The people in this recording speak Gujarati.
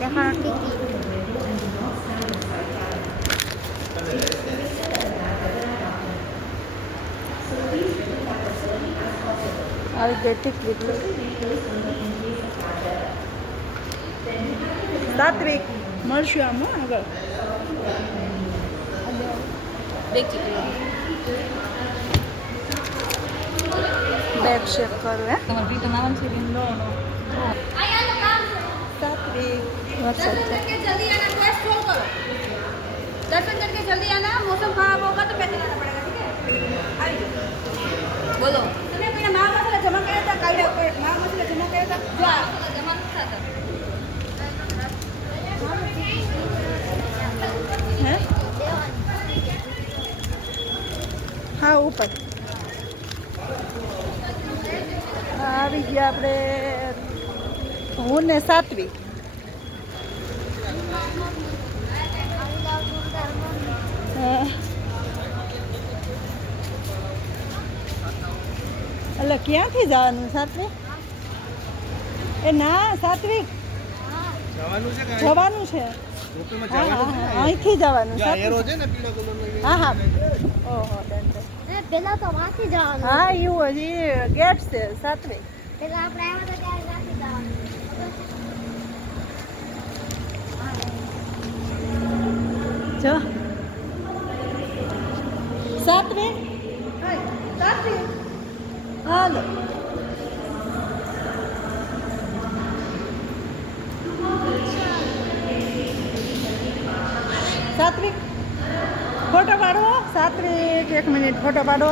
દેખાડો ટિકિટ. આવી ગઈ ટિકિટ. સાત્વિક મળશું આમ હો આગળ. બેગ ચેક કરું હે. નો सात्विक दर्शन करके जल्दी आना. क्वेस्ट रोल करो. दर्शन करके जल्दी आना. मौसम खराब होगा तो पैसे देना पड़ेगा. ठीक है. આવી જાઓ. બોલો. તમે પેલા મા મસાલા જમા કર્યા હતા કાલે મા મસાલા જમા કર્યા હતા. જો જમા થતા હે હા ઉપર આવી ગયા આપણે. હું ને સાત્વિક. એટલે ક્યાંથી જવાનું સાત્વિક? એ ના સાત્વિક જવાનું છે. હા હા અહીંથી જવાનું. હા હા ઓહો ડન. પેલા તો વાંચી જવાનું. હા એવું હજી ગેટ છે સાત્વિક. પેલા આપણે આવ્યા હતા ત્યારે વાંચી જવાનું. જો સાત્વિક સાત્વિક હાલો. સાત્વિક ફોટો પાડવો. સાત્વિક 1 મિનિટ ફોટો પાડો.